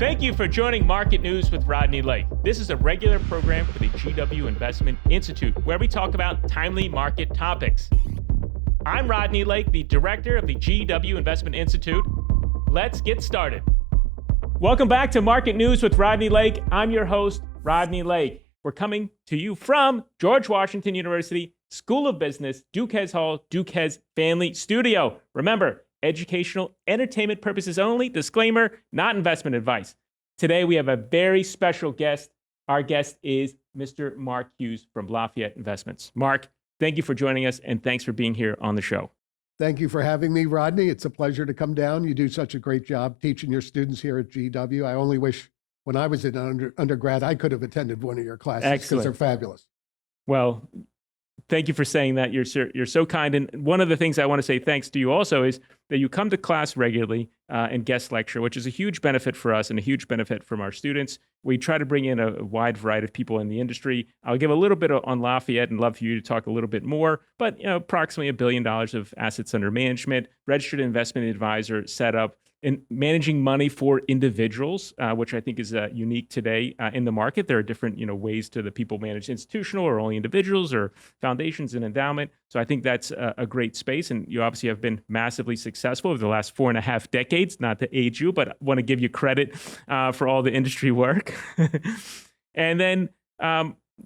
Thank you for joining Market News with Rodney Lake. This is a regular program for the GW Investment Institute, where we talk about timely market topics. I'm Rodney Lake, the director of the GW Investment Institute. Let's get started. Welcome back to Market News with Rodney Lake. I'm your host, Rodney Lake. We're coming to you from George Washington University School of Business, Duquesne Hall, Duquesne Family Studio. Remember, educational, entertainment purposes only. Disclaimer, not investment advice. Today, we have a very special guest. Our guest is Mr. Mark Hughes from Lafayette Investments. Mark, thank you for joining us, and thanks for being here on the show. Thank you for having me, Rodney. It's a pleasure to come down. You do such a great job teaching your students here at GW. I only wish when I was in undergrad, I could have attended one of your classes because they're fabulous. Well, thank you for saying that. You're so kind. And one of the things I want to say thanks to you also is that you come to class regularly and guest lecture, which is a huge benefit for us and a huge benefit from our students. We try to bring in a wide variety of people in the industry. I'll give a little bit on Lafayette and love for you to talk a little bit more, but approximately $1 billion of assets under management, registered investment advisor set up, and managing money for individuals, which I think is unique today in the market. There are different ways to the people manage institutional or only individuals or foundations and endowment. So I think that's a great space. And you obviously have been massively successful over the last 4.5 decades, not to age you, but want to give you credit for all the industry work. And then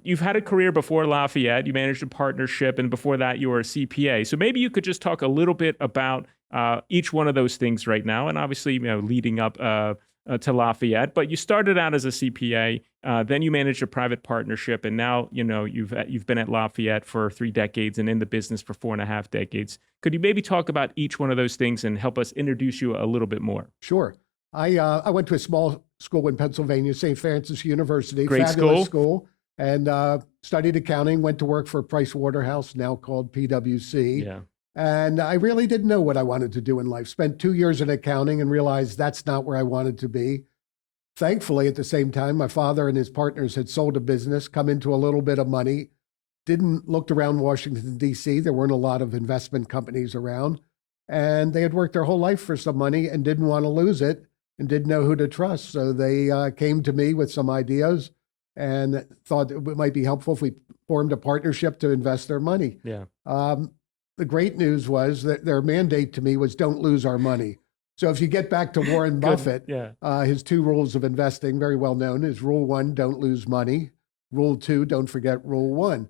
you've had a career before Lafayette. You managed a partnership, and before that, you were a CPA. So maybe you could just talk a little bit about each one of those things right now, and obviously, leading up to Lafayette. But you started out as a CPA, then you managed a private partnership, and now you've been at Lafayette for 3 decades and in the business for 4.5 decades. Could you maybe talk about each one of those things and help us introduce you a little bit more? Sure. I went to a small school in Pennsylvania, St. Francis University, Great fabulous school, and studied accounting. Went to work for Price Waterhouse, now called PwC. Yeah. And I really didn't know what I wanted to do in life. Spent 2 years in accounting and realized that's not where I wanted to be. Thankfully, at the same time, my father and his partners had sold a business, come into a little bit of money, looked around Washington, D.C. There weren't a lot of investment companies around. And they had worked their whole life for some money and didn't want to lose it and didn't know who to trust. So they came to me with some ideas and thought it might be helpful if we formed a partnership to invest their money. Yeah. The great news was that their mandate to me was don't lose our money. So if you get back to Warren Buffett, his 2 rules of investing, very well known, is rule 1, don't lose money. Rule 2, don't forget rule 1.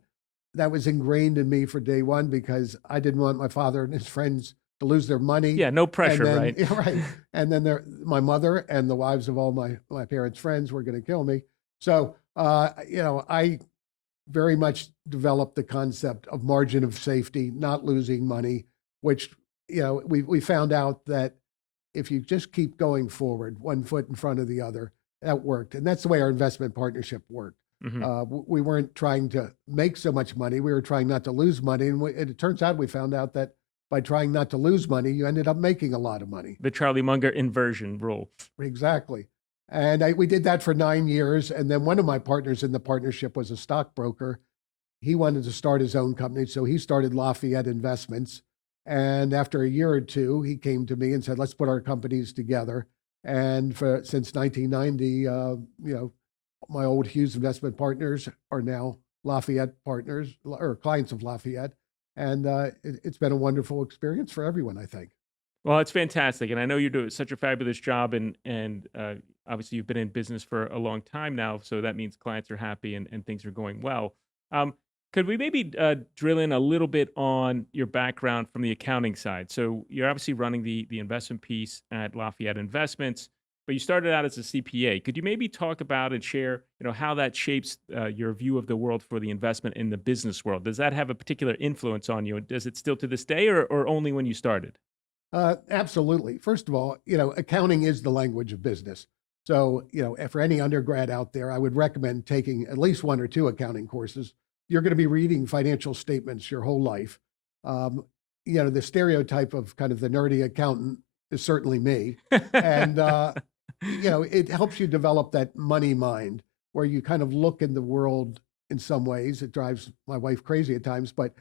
That was ingrained in me for day one because I didn't want my father and his friends to lose their money. Yeah, no pressure, right? Yeah, right. And then my mother and the wives of all my parents' friends were going to kill me. So, I very much developed the concept of margin of safety, not losing money, which, we found out that if you just keep going forward, 1 foot in front of the other, that worked. And that's the way our investment partnership worked. Mm-hmm. We weren't trying to make so much money. We were trying not to lose money. And it turns out we found out that by trying not to lose money, you ended up making a lot of money. The Charlie Munger inversion rule. Exactly. And we did that for 9 years. And then one of my partners in the partnership was a stockbroker. He wanted to start his own company. So he started Lafayette Investments. And after a year or 2, he came to me and said, let's put our companies together. And since 1990, my old Hughes investment partners are now Lafayette partners or clients of Lafayette. And it's been a wonderful experience for everyone, I think. Well, it's fantastic. And I know you do such a fabulous job. And obviously, you've been in business for a long time now. So that means clients are happy and things are going well. Could we maybe drill in a little bit on your background from the accounting side? So you're obviously running the investment piece at Lafayette Investments, but you started out as a CPA. Could you maybe talk about and share, how that shapes your view of the world for the investment in the business world? Does that have a particular influence on you? Does it still to this day or only when you started? Absolutely. First of all, accounting is the language of business. So, for any undergrad out there, I would recommend taking at least 1 or 2 accounting courses. You're going to be reading financial statements your whole life. The stereotype of kind of the nerdy accountant is certainly me. And, it helps you develop that money mind where you kind of look in the world in some ways. It drives my wife crazy at times, but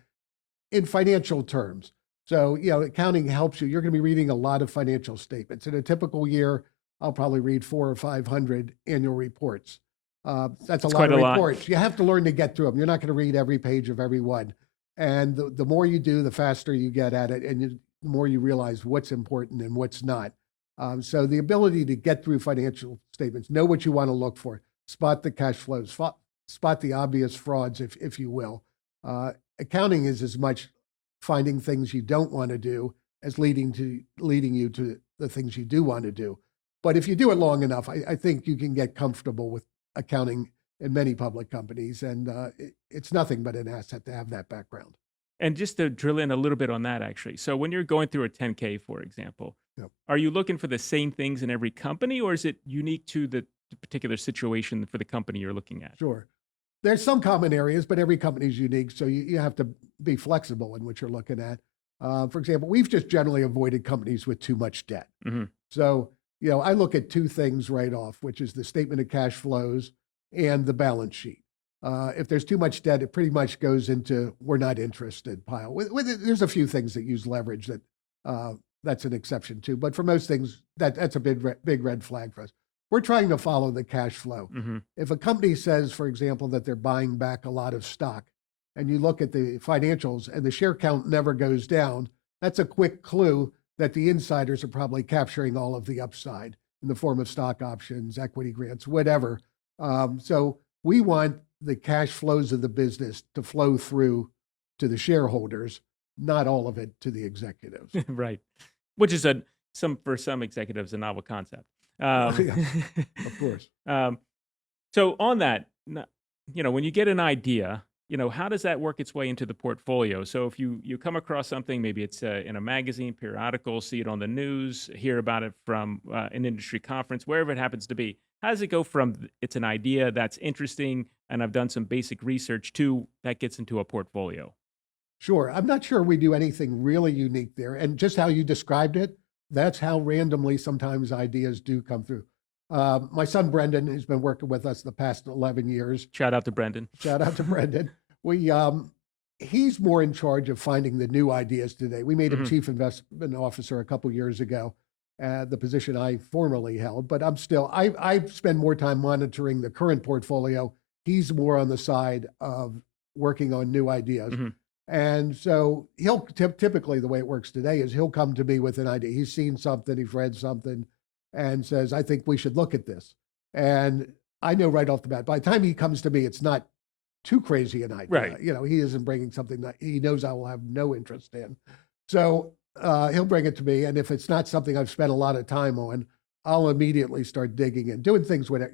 in financial terms. So, accounting helps you. You're going to be reading a lot of financial statements. In a typical year, I'll probably read 400 or 500 annual reports. That's a It's lot quite of a lot. reports. You have to learn to get through them. You're not going to read every page of every one. And the more you do, the faster you get at it, and the more you realize what's important and what's not. So the ability to get through financial statements, know what you want to look for, spot the cash flows, spot the obvious frauds, if you will. Accounting is as much finding things you don't want to do as leading you to the things you do want to do. But if you do it long enough, I think you can get comfortable with accounting in many public companies, and it's nothing but an asset to have that background. And just to drill in a little bit on that, actually. So when you're going through a 10K, for example, Yep. are you looking for the same things in every company, or is it unique to the particular situation for the company you're looking at? Sure. There's some common areas, but every company is unique, so you have to be flexible in what you're looking at. For example, we've just generally avoided companies with too much debt. Hmm. So, I look at two things right off, which is the statement of cash flows and the balance sheet. If there's too much debt, it pretty much goes into we're not interested pile. There's a few things that use leverage that's an exception to, but for most things, that's a big red flag for us. We're trying to follow the cash flow. Hmm. If a company says, for example, that they're buying back a lot of stock, and you look at the financials and the share count never goes down, that's a quick clue that the insiders are probably capturing all of the upside in the form of stock options, equity grants, whatever. So we want the cash flows of the business to flow through to the shareholders, not all of it to the executives. Right. Which is for some executives, a novel concept. Yeah, of course. So on that, when you get an idea, how does that work its way into the portfolio? So if you come across something, maybe it's in a magazine, periodical, see it on the news, hear about it from an industry conference, wherever it happens to be, how does it go from it's an idea that's interesting and I've done some basic research to that gets into a portfolio? Sure. I'm not sure we do anything really unique there. And just how you described it, that's how randomly sometimes ideas do come through. My son, Brendan, who's been working with us the past 11 years. Shout out to Brendan. Shout out to Brendan. He's more in charge of finding the new ideas today. We made him Mhm. chief investment officer a couple years ago, the position I formerly held, but I spend more time monitoring the current portfolio. He's more on the side of working on new ideas. Mhm. And so he'll typically the way it works today is he'll come to me with an idea. He's seen something, he's read something, and says, I think we should look at this. And I know right off the bat, by the time he comes to me, it's not too crazy an idea. Right. He isn't bringing something that he knows I will have no interest in. So he'll bring it to me. And if it's not something I've spent a lot of time on, I'll immediately start digging in, doing things with it,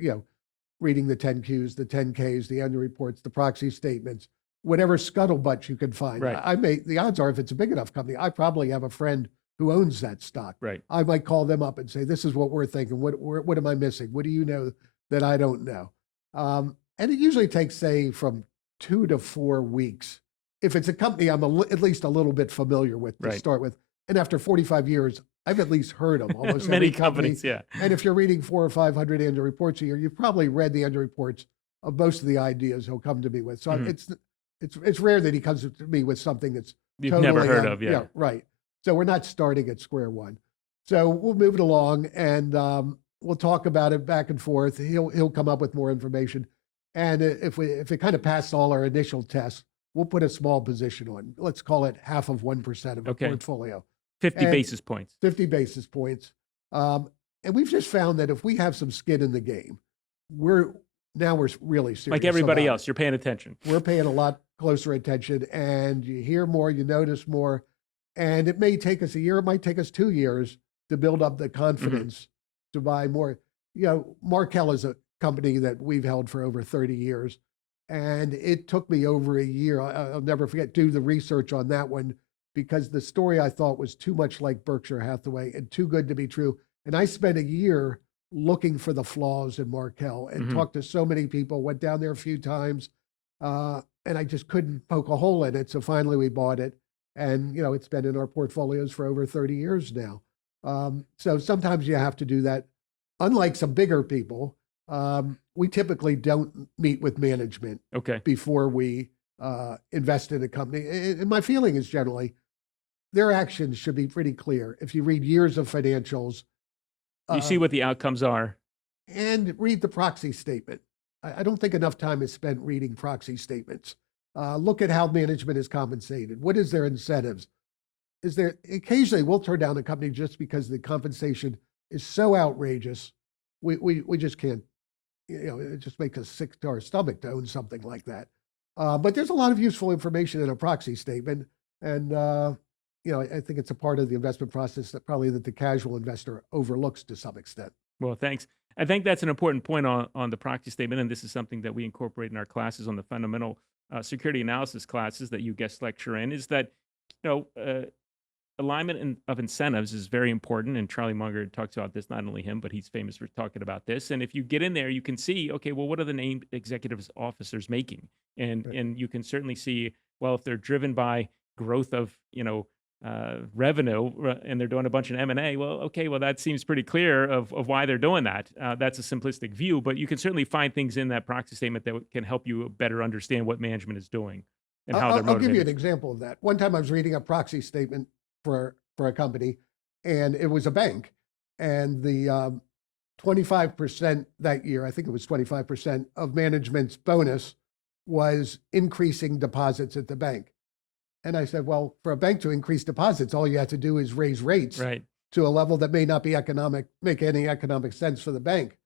reading the 10Qs, the 10Ks, the annual reports, the proxy statements, whatever scuttlebutt you can find. Right. The odds are if it's a big enough company, I probably have a friend who owns that stock. Right. I might call them up and say, this is what we're thinking. What am I missing? What do you know that I don't know? And it usually takes, say, from 2 to 4 weeks. If it's a company I'm at least a little bit familiar with to Right. start with. And after 45 years, I've at least heard of almost Many every company. companies, yeah. And if you're reading 400 or 500 annual reports a year, you've probably read the annual reports of most of the ideas he'll come to me with. So Mhm. it's rare that he comes to me with something that's You've totally never heard of, yeah. right. So we're not starting at square one. So we'll move it along, and we'll talk about it back and forth. He'll come up with more information, and if it kind of passed all our initial tests, we'll put a small position on. Let's call it 0.5% of a Okay. portfolio, 50 And- basis points. 50 basis points. And we've just found that if we have some skin in the game, we're really serious. Like everybody about else, you're paying attention. We're paying a lot closer attention, and you hear more, you notice more, and it may take us a year, it might take us 2 years to build up the confidence to buy more. Markel is a company that we've held for over 30 years, and it took me over a year. I'll never forget, do the research on that one because the story I thought was too much like Berkshire Hathaway and too good to be true. And I spent a year looking for the flaws in Markel and Mhm. talked to so many people, went down there a few times, and I just couldn't poke a hole in it. So finally we bought it. And, it's been in our portfolios for over 30 years now. So sometimes you have to do that. Unlike some bigger people, we typically don't meet with management Okay. before we invest in a company. And my feeling is generally their actions should be pretty clear. If you read years of financials, You see what the outcomes are. And read the proxy statement. I don't think enough time is spent reading proxy statements. Look at how management is compensated. What is their incentives? Is there occasionally we'll turn down a company just because the compensation is so outrageous. We just can't, it just makes us sick to our stomach to own something like that. But there's a lot of useful information in a proxy statement. And, I think it's a part of the investment process that probably that the casual investor overlooks to some extent. Well, thanks. I think that's an important point on the proxy statement, and this is something that we incorporate in our classes on the fundamental security analysis classes that you guest lecture in, is that, alignment of incentives is very important, and Charlie Munger talks about this, not only him, but he's famous for talking about this. And if you get in there, you can see, okay, well, what are the named executives officers making? And Right. and you can certainly see, well, if they're driven by growth of, revenue, and they're doing a bunch of M&A, well, okay, well, that seems pretty clear of why they're doing that. That's a simplistic view, but you can certainly find things in that proxy statement that can help you better understand what management is doing and how they're I'll give you motivated. an example of that. One time I was reading a proxy statement for a company, and it was a bank, and the 25% that year, I think it was 25% of management's bonus was increasing deposits at the bank. And I said, well, for a bank to increase deposits, all you have to do is raise rates Right. to a level that may not be make any economic sense for the bank.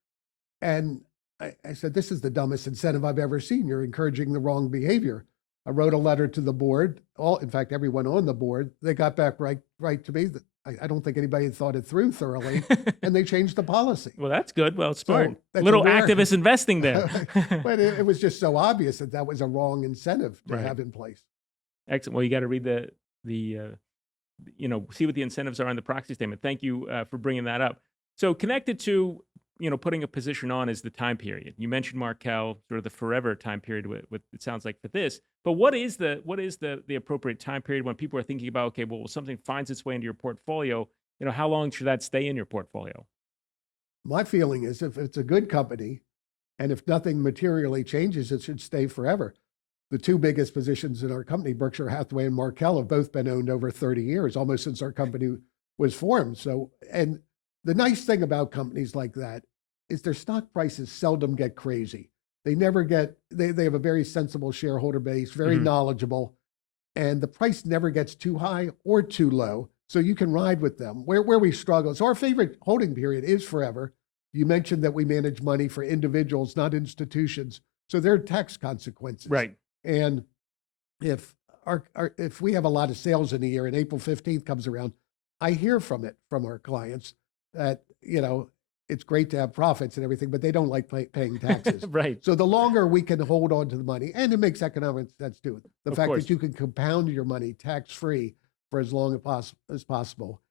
And I said, this is the dumbest incentive I've ever seen. You're encouraging the wrong behavior. I wrote a letter to the board. In fact, everyone on the board, they got back right to me. That I don't think anybody had thought it through thoroughly, and they changed the policy. Well, that's good. Well, smart. that's a Little rare- activist investing there. But it was just so obvious that that was a wrong incentive to Right. have in place. Excellent. Well, you got to read see what the incentives are in the proxy statement. Thank you for bringing that up. So connected to, putting a position on is the time period. You mentioned Markel, sort of the forever time period with it sounds like for this, but what is the appropriate time period when people are thinking about, okay, well, something finds its way into your portfolio, how long should that stay in your portfolio? My feeling is if it's a good company and if nothing materially changes, it should stay forever. The two biggest positions in our company, Berkshire Hathaway and Markel, have both been owned over 30 years, almost since our company was formed. So, and the nice thing about companies like that is their stock prices seldom get crazy. They never get, they have a very sensible shareholder base, very Mhm. knowledgeable, and the price never gets too high or too low. So you can ride with them. Where we struggle, so our favorite holding period is forever. You mentioned that we manage money for individuals, not institutions. So there are tax consequences. Right. And if if we have a lot of sales in a year and April 15th comes around, I hear from our clients that, it's great to have profits and everything, but they don't like paying taxes. Right. So the longer we can hold on to the money, and it makes economic sense too. The Of fact course. that you can compound your money tax-free for as long as possible.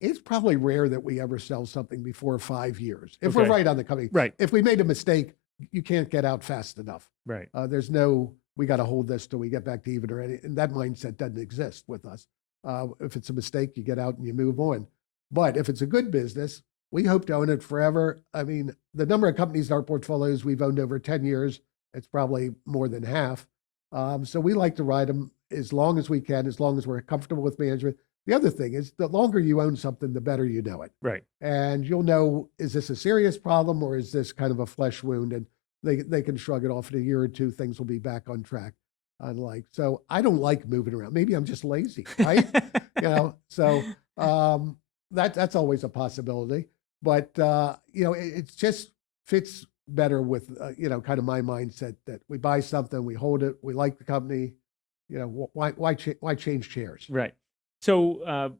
It's probably rare that we ever sell something before 5 years. If we're Okay. right on the company. Right. If we made a mistake, you can't get out fast enough. Right. There's no, we got to hold this till we get back to even or any, and that mindset doesn't exist with us. If it's a mistake, you get out and you move on. But if it's a good business, we hope to own it forever. I mean, the number of companies in our portfolios we've owned over 10 years, it's probably more than half. So we like to ride them as long as we can, as long as we're comfortable with management. The other thing is the longer you own something, the better you know it. Right. And you'll know, is this a serious problem or is this kind of a flesh wound? And they can shrug it off in a year or two, things will be back on track. So I don't like moving around. Maybe I'm just lazy, right? So that's always a possibility. But it just fits better with kind of my mindset that we buy something, we hold it, we like the company. Why change chairs? Right. So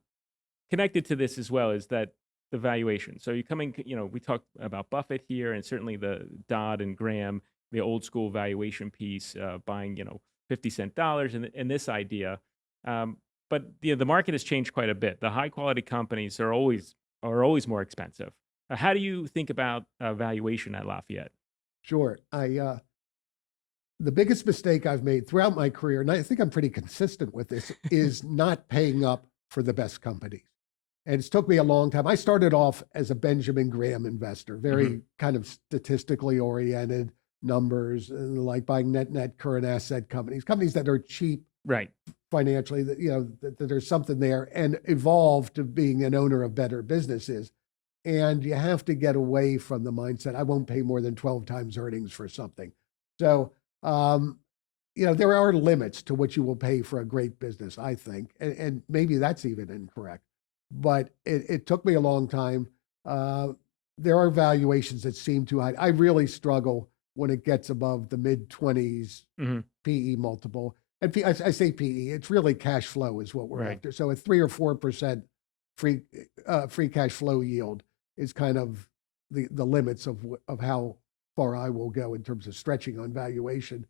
connected to this as well is that the valuation. So you coming, we talked about Buffett here, and certainly the Dodd and Graham, the old school valuation piece, buying 50-cent dollars, and this idea. But the market has changed quite a bit. The high quality companies are always more expensive. How do you think about valuation at Lafayette? Sure. The biggest mistake I've made throughout my career, and I think I'm pretty consistent with this, is not paying up for the best companies. And it's took me a long time. I started off as a Benjamin Graham investor, very kind of statistically oriented numbers, and like buying net current asset companies that are cheap Right. financially, that there's something there, and evolved to being an owner of better businesses. And you have to get away from the mindset, I won't pay more than 12 times earnings for something. So, there are limits to what you will pay for a great business, I think. And maybe that's even incorrect. But it took me a long time. Uh, there are valuations that seem too high. I really struggle when it gets above the mid 20s Hmm. PE multiple. And I say PE, it's really cash flow is what we're Right. after. So a 3 or 4% free free cash flow yield is kind of the limits of how far I will go in terms of stretching on valuation.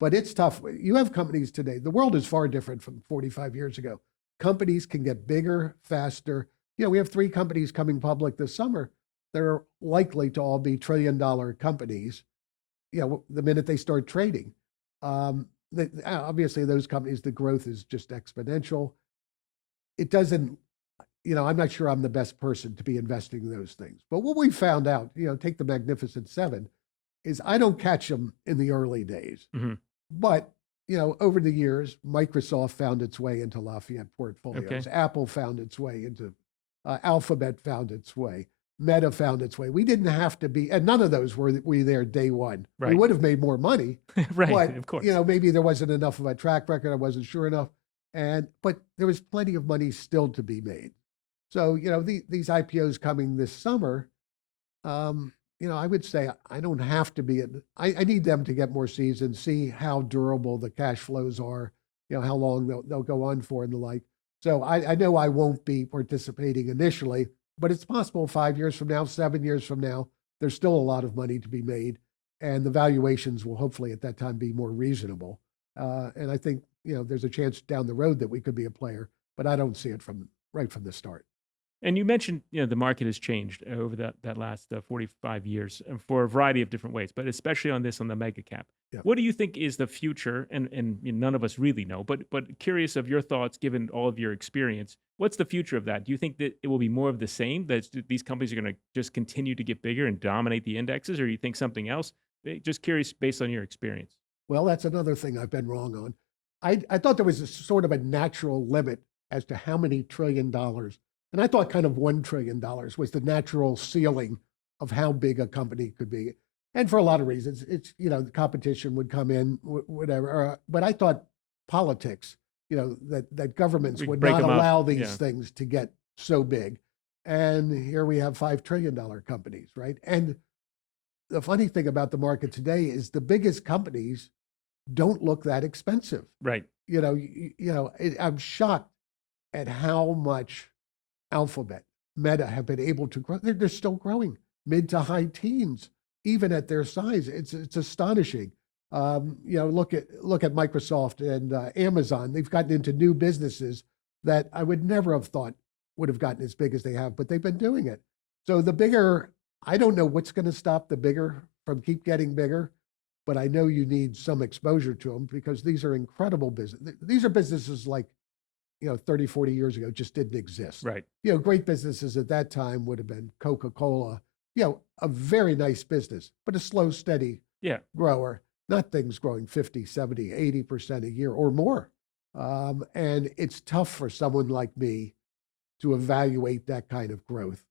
But it's tough. You have companies today. The world is far different from 45 years ago. Companies can get bigger, faster. We have 3 companies coming public this summer. They're likely to all be trillion-dollar companies, the minute they start trading. Obviously, those companies, the growth is just exponential. It doesn't, I'm not sure I'm the best person to be investing in those things. But what we found out, take the Magnificent Seven, is I don't catch them in the early days. Hmm. But, over the years, Microsoft found its way into Lafayette portfolios. Okay. Apple found its way into, Alphabet found its way. Meta found its way. We didn't have to be, and none of those were we there day one. We Right. would have made more money, Right. but Of course. maybe there wasn't enough of a track record. I wasn't sure enough, but there was plenty of money still to be made. So these IPOs coming this summer, I would say I don't have to be. I need them to get more seasoned, see how durable the cash flows are, how long they'll go on for and the like. So I know I won't be participating initially, but it's possible 5 years from now, 7 years from now, there's still a lot of money to be made, and the valuations will hopefully at that time be more reasonable. And I think there's a chance down the road that we could be a player, but I don't see it right from the start. And you mentioned, the market has changed over that last 45 years for a variety of different ways, but especially on the mega cap. Yeah. What do you think is the future? And none of us really know, but curious of your thoughts, given all of your experience. What's the future of that? Do you think that it will be more of the same, that these companies are going to just continue to get bigger and dominate the indexes, or do you think something else? Just curious based on your experience. Well, that's another thing I've been wrong on. I thought there was a sort of a natural limit as to how many $1 trillion. And I thought kind of $1 trillion was the natural ceiling of how big a company could be. And for a lot of reasons, it's, the competition would come in, whatever. But I thought politics, that governments We would break not 'em up, allow these yeah. things to get so big. And here we have $5 trillion companies, right? And the funny thing about the market today is the biggest companies don't look that expensive. Right. I'm shocked at how much Alphabet, Meta have been able to grow. They're still growing mid to high teens, even at their size. It's astonishing. Look at Microsoft and Amazon. They've gotten into new businesses that I would never have thought would have gotten as big as they have, but they've been doing it. So the bigger, I don't know what's going to stop the bigger from keep getting bigger, but I know you need some exposure to them because these are incredible business. These are businesses like 30, 40 years ago just didn't exist. Right. Great businesses at that time would have been Coca-Cola, a very nice business, but a slow, steady Yeah. grower, not things growing 50, 70, 80% a year or more. And it's tough for someone like me to evaluate that kind of growth.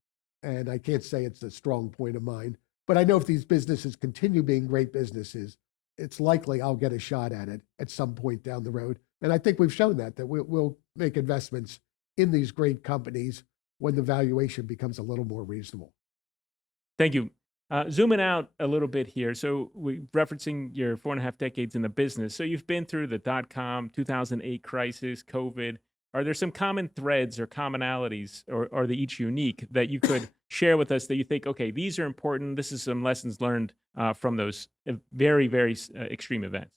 And I can't say it's a strong point of mine, but I know if these businesses continue being great businesses, it's likely I'll get a shot at it at some point down the road. And I think we've shown that we'll make investments in these great companies when the valuation becomes a little more reasonable. Thank you. Zooming out a little bit here. So we referencing your 4.5 decades in the business. So you've been through the dot-com 2008 crisis, COVID. Are there some common threads or commonalities, or are they each unique, that you could share with us that you think, okay, these are important. This is some lessons learned from those very, very extreme events?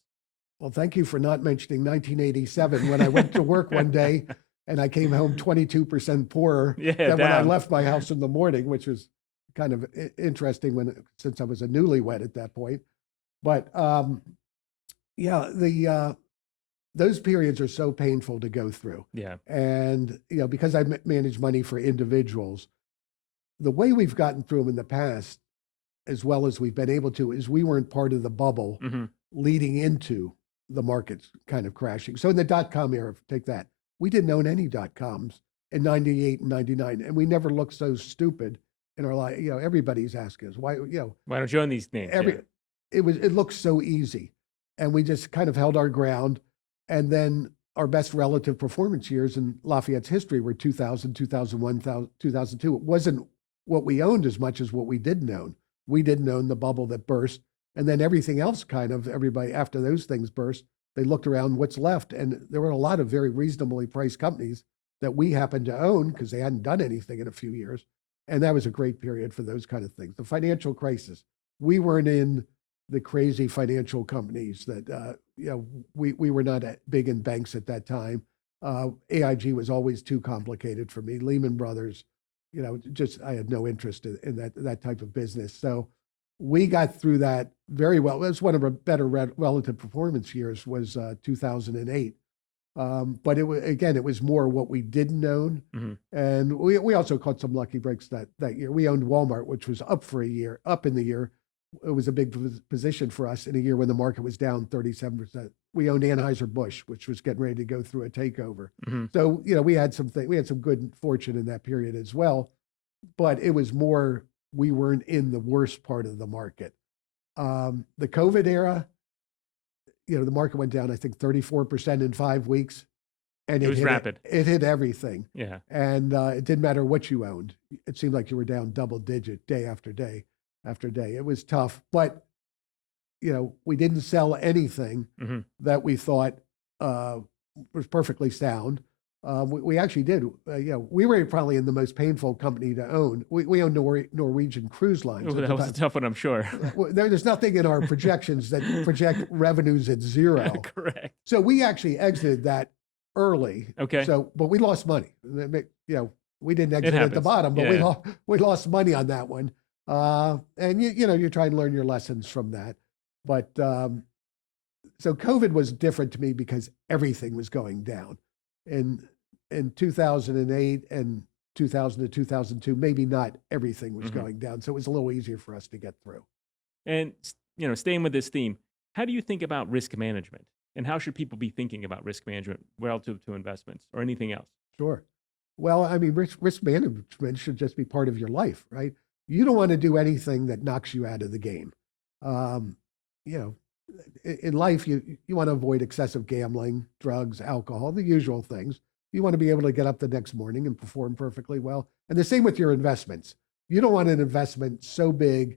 Well, thank you for not mentioning 1987 when I went to work one day and I came home 22% poorer Yeah, than when I down. left my house in the morning, which was kind of interesting since I was a newlywed at that point. But yeah, those periods are so painful to go through. Yeah. And because I manage money for individuals, the way we've gotten through them in the past, as well as we've been able to, is we weren't part of the bubble Hmm. leading into the markets kind of crashing. So in the dot-com era, take that, we didn't own any dot-coms in 98 and 99, and we never looked so stupid in our life. You know, everybody's asking us why, you know, Why don't you own these names? every, Yeah. it looked so easy. And we just kind of held our ground. And then our best relative performance years in Lafayette's history were 2000, 2001, 2002. It wasn't what we owned as much as what we didn't own. We didn't own the bubble that burst. And then everything else kind of, everybody, after those things burst, they looked around what's left. And there were a lot of very reasonably priced companies that we happened to own because they hadn't done anything in a few years. And that was a great period for those kind of things. The financial crisis, we weren't in the crazy financial companies that, you know, we were not big in banks at that time. AIG was always too complicated for me. Lehman Brothers, you know, just, I had no interest in that type of business. So we got through that very well. It was one of our better relative performance years was 2008. But it was, again, it was more what we didn't own. And we also caught some lucky breaks that year. We owned Walmart, which was up in the year. It was a big position for us in a year when the market was down 37%. We owned Anheuser-Busch, which was getting ready to go through a takeover. So, you know, we had some good fortune in that period as well, but it was more, we weren't in the worst part of the market. The COVID era, you know, the market went down, I think 34% in 5 weeks. And it was rapid. It hit everything. Yeah. And it didn't matter what you owned. It seemed like you were down double digit day after day after day. It was tough, but, you know, we didn't sell anything that we thought was perfectly sound. We actually did. You know, we were probably in the most painful company to own. We owned Norwegian Cruise Lines. That was a tough one, I'm sure. There's nothing in our projections that project revenues at zero. Correct. So we actually exited that early. Okay. So, but we lost money. You know, we didn't exit at the bottom, but we lost money on that one. And you know, you try and learn your lessons from that. But so COVID was different to me because everything was going down. In 2008 and 2000 to 2002, maybe not everything was going down. So it was a little easier for us to get through. And, you know, staying with this theme, how do you think about risk management? And how should people be thinking about risk management relative to investments or anything else? Sure. Well, I mean, risk management should just be part of your life, right? You don't want to do anything that knocks you out of the game. You know, in life, you want to avoid excessive gambling, drugs, alcohol, the usual things. You want to be able to get up the next morning and perform perfectly well. And the same with your investments. You don't want an investment so big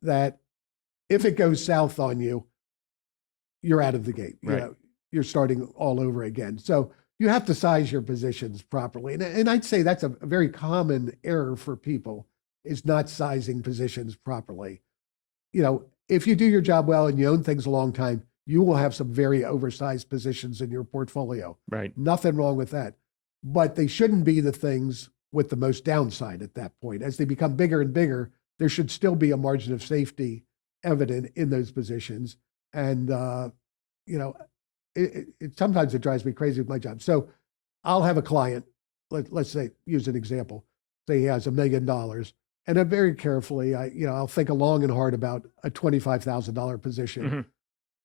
that if it goes south on you, you're out of the game. Right. You know, you're starting all over again. So you have to size your positions properly. And I'd say that's a very common error for people, is not sizing positions properly. You know, if you do your job well and you own things a long time, you will have some very oversized positions in your portfolio. Right. Nothing wrong with that. But they shouldn't be the things with the most downside at that point. As they become bigger and bigger, there should still be a margin of safety evident in those positions. And, you know, sometimes it drives me crazy with my job. So I'll have a client, let's say, use an example, say he has $1 million. And I'm very carefully, I'll think long and hard about a $25,000 position.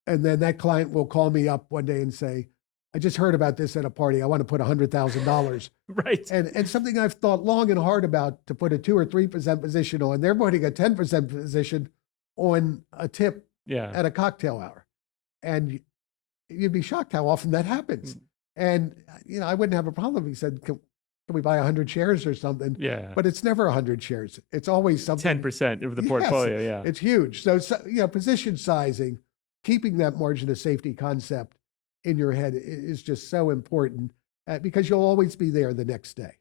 And then that client will call me up one day and say, I just heard about this at a party. I want to put $100,000. Right. And something I've thought long and hard about to put a 2 or 3% position on. They're putting a 10% position on a tip at a cocktail hour. And you'd be shocked how often that happens. And, you know, I wouldn't have a problem if he said, can we buy 100 shares or something? Yeah. But it's never 100 shares. It's always something. 10% of the portfolio. Yes, Yeah. It's huge. So, you know, position sizing, keeping that margin of safety concept in your head is just so important because you'll always be there the next day.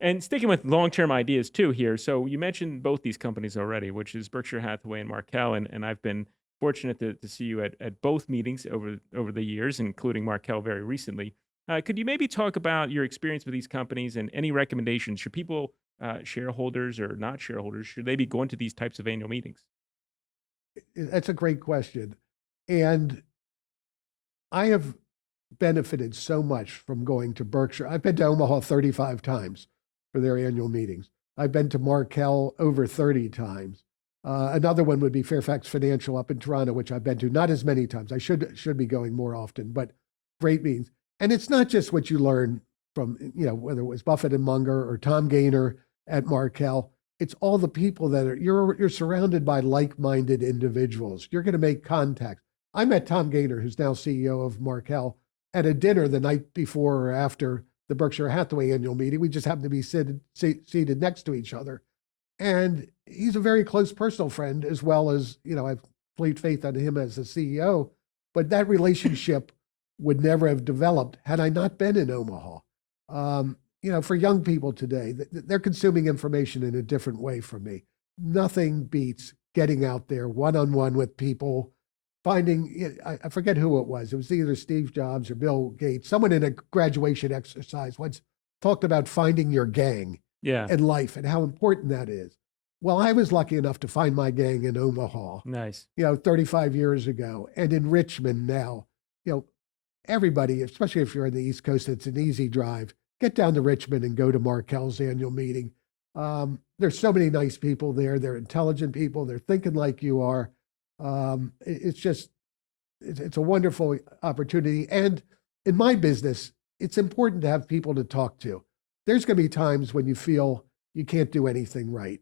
And sticking with long-term ideas too here. So you mentioned both these companies already, which is Berkshire Hathaway and Markel. And I've been fortunate to see you at both meetings over the years, including Markel very recently. Could you maybe talk about your experience with these companies and any recommendations? Should people, shareholders or not shareholders, should they be going to these types of annual meetings? That's a great question. And I have benefited so much from going to Berkshire. I've been to Omaha 35 times for their annual meetings. I've been to Markel over 30 times. Another one would be Fairfax Financial up in Toronto, which I've been to not as many times. I should be going more often, but great meetings. And it's not just what you learn from, you know, whether it was Buffett and Munger or Tom Gaynor at Markel. It's all the people that are, you're surrounded by like-minded individuals. You're going to make contacts. I met Tom Gaynor, who's now CEO of Markel, at a dinner the night before or after the Berkshire Hathaway annual meeting. We just happened to be seated next to each other. And he's a very close personal friend, as well as, I've complete faith on him as a CEO. But that relationship would never have developed had I not been in Omaha. For young people today, they're consuming information in a different way from me. Nothing beats getting out there one-on-one with people, finding, I forget who it was. It was either Steve Jobs or Bill Gates. Someone in a graduation exercise once talked about finding your gang in life and how important that is. Well, I was lucky enough to find my gang in Omaha. Nice. 35 years ago, and in Richmond now. Everybody, especially if you're on the East Coast, it's an easy drive. Get down to Richmond and go to Markel's annual meeting. There's so many nice people there. They're intelligent people. They're thinking like you are. It's a wonderful opportunity. And in my business, it's important to have people to talk to. There's going to be times when you feel you can't do anything right.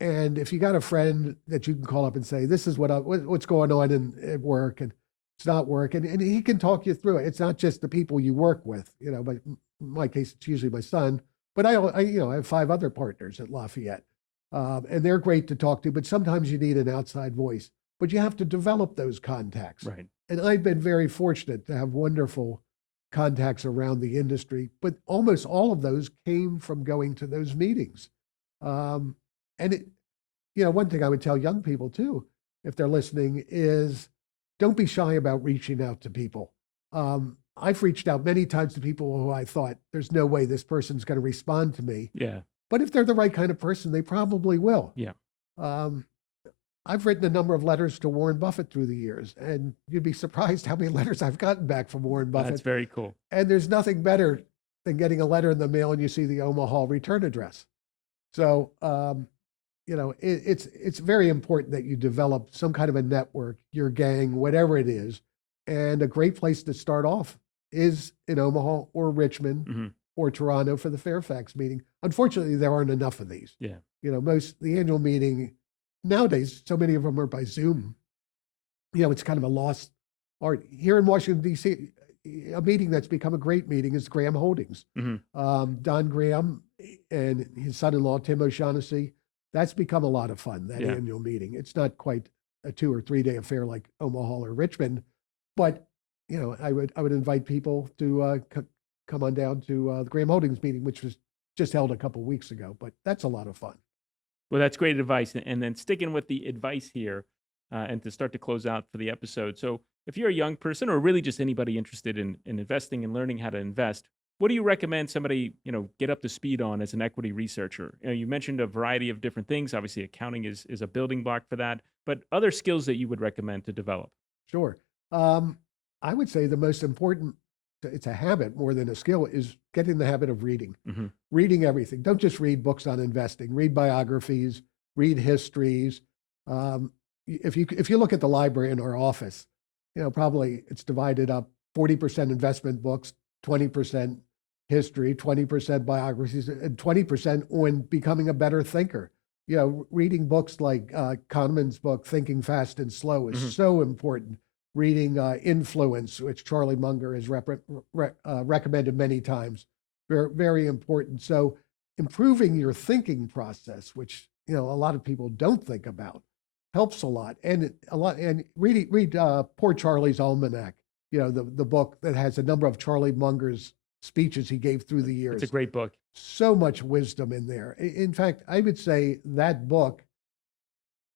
And if you got a friend that you can call up and say, this is what's going on at work, and it's not working, and he can talk you through it. It's not just the people you work with, but in my case, it's usually my son, but I have 5 other partners at Lafayette, and they're great to talk to, but sometimes you need an outside voice, but you have to develop those contacts. Right. And I've been very fortunate to have wonderful contacts around the industry, but almost all of those came from going to those meetings. And one thing I would tell young people too, if they're listening, is don't be shy about reaching out to people. I've reached out many times to people who I thought there's no way this person's going to respond to me. Yeah. But if they're the right kind of person, they probably will. Yeah. I've written a number of letters to Warren Buffett through the years, and you'd be surprised how many letters I've gotten back from Warren Buffett. That's very cool. And there's nothing better than getting a letter in the mail and you see the Omaha return address. So, it's very important that you develop some kind of a network, your gang, whatever it is. And a great place to start off is in Omaha or Richmond or Toronto for the Fairfax meeting. Unfortunately, there aren't enough of these. Yeah. The annual meeting nowadays, so many of them are by Zoom. It's kind of a lost art. Here in Washington, D.C., a meeting that's become a great meeting is Graham Holdings. Don Graham and his son-in-law, Tim O'Shaughnessy, that's become a lot of fun, that annual meeting. It's not quite a 2 or 3 day affair like Omaha or Richmond, but I would invite people to come on down to the Graham Holdings meeting, which was just held a couple weeks ago, but that's a lot of fun. Well, that's great advice. And then sticking with the advice here, and to start to close out for the episode. So if you're a young person or really just anybody interested in investing and learning how to invest, what do you recommend somebody, get up to speed on as an equity researcher? You mentioned a variety of different things. Obviously, accounting is a building block for that, but other skills that you would recommend to develop? Sure. I would say the most important, it's a habit more than a skill, is getting the habit of reading. Reading everything. Don't just read books on investing. Read biographies, read histories. If you look at the library in our office, probably it's divided up 40% investment books, 20% history, 20% biographies, and 20% on becoming a better thinker. Reading books like Kahneman's book, Thinking Fast and Slow, is so important. Reading Influence, which Charlie Munger has recommended many times, very, very important. So improving your thinking process, which a lot of people don't think about, helps a lot. And read Poor Charlie's Almanac, the book that has a number of Charlie Munger's speeches he gave through the years. It's a great book. So much wisdom in there. In fact, I would say that book,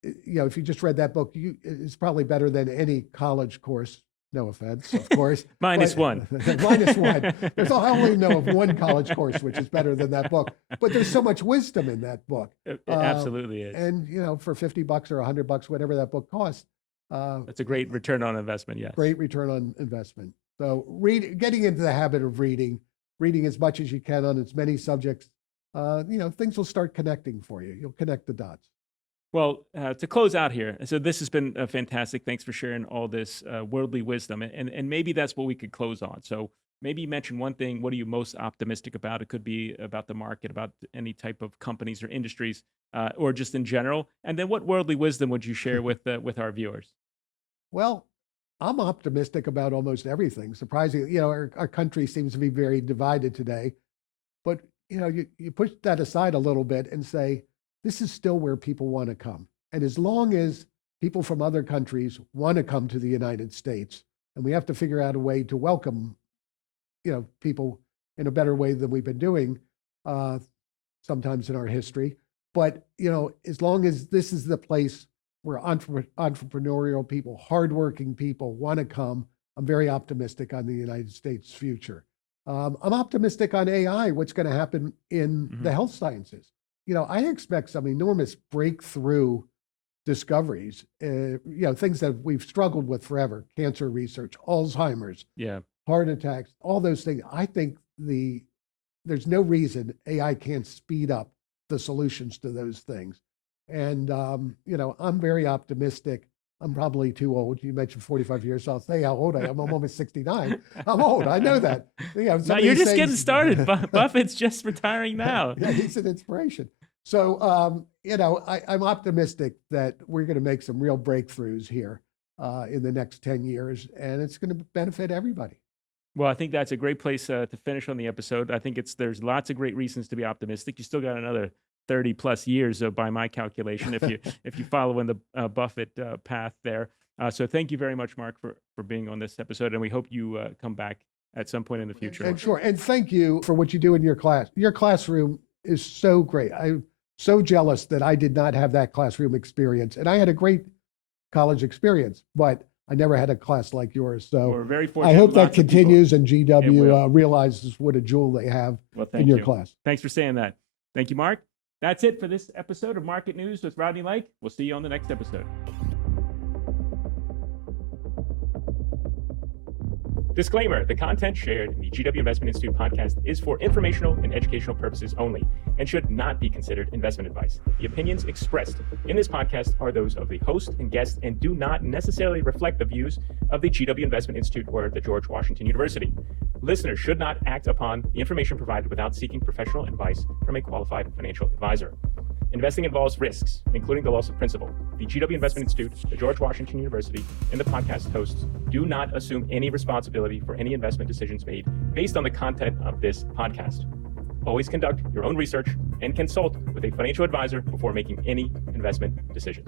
if you just read that book, it's probably better than any college course. No offense, of course. Minus one. Minus one. I only know of one college course which is better than that book. But there's so much wisdom in that book. It absolutely is. And for $50 or $100, whatever that book costs, that's a great return on investment. Yes. Great return on investment. So getting into the habit of reading as much as you can on as many subjects, things will start connecting for you. You'll connect the dots. Well, to close out here, so this has been fantastic. Thanks for sharing all this worldly wisdom. And maybe that's what we could close on. So maybe you mention one thing. What are you most optimistic about? It could be about the market, about any type of companies or industries, or just in general. And then what worldly wisdom would you share with our viewers? Well, I'm optimistic about almost everything. Surprisingly, our country seems to be very divided today. But you push that aside a little bit and say, this is still where people want to come. And as long as people from other countries want to come to the United States, and we have to figure out a way to welcome, people in a better way than we've been doing sometimes in our history. But, as long as this is the place where entrepreneurial people, hardworking people want to come, I'm very optimistic on the United States' future. I'm optimistic on AI, what's going to happen in the health sciences. I expect some enormous breakthrough discoveries, things that we've struggled with forever, cancer research, Alzheimer's, Yeah. heart attacks, all those things. I think there's no reason AI can't speed up the solutions to those things. And, I'm very optimistic. I'm probably too old. You mentioned 45 years, so I'll say how old I am. I'm almost 69. I'm old. I know that. No, you're just getting started. Buffett's just retiring now. Yeah, he's an inspiration. So, I'm optimistic that we're going to make some real breakthroughs here in the next 10 years, and it's going to benefit everybody. Well, I think that's a great place to finish on the episode. I think there's lots of great reasons to be optimistic. You still got another 30 plus years by my calculation if you follow in the Buffett path there. So thank you very much, Mark, for being on this episode, and we hope you come back at some point in the future. And sure, and thank you for what you do in your class. Your classroom is so great. I'm so jealous that I did not have that classroom experience, and I had a great college experience, but I never had a class like yours. So we're very fortunate. I hope that continues and GW realizes what a jewel they have in your class. Thanks for saying that. Thank you, Mark. That's it for this episode of Market News with Rodney Lake. We'll see you on the next episode. Disclaimer, the content shared in the GW Investment Institute podcast is for informational and educational purposes only and should not be considered investment advice. The opinions expressed in this podcast are those of the host and guest and do not necessarily reflect the views of the GW Investment Institute or the George Washington University. Listeners should not act upon the information provided without seeking professional advice from a qualified financial advisor. Investing involves risks, including the loss of principal. The GW Investment Institute, the George Washington University, and the podcast hosts do not assume any responsibility for any investment decisions made based on the content of this podcast. Always conduct your own research and consult with a financial advisor before making any investment decisions.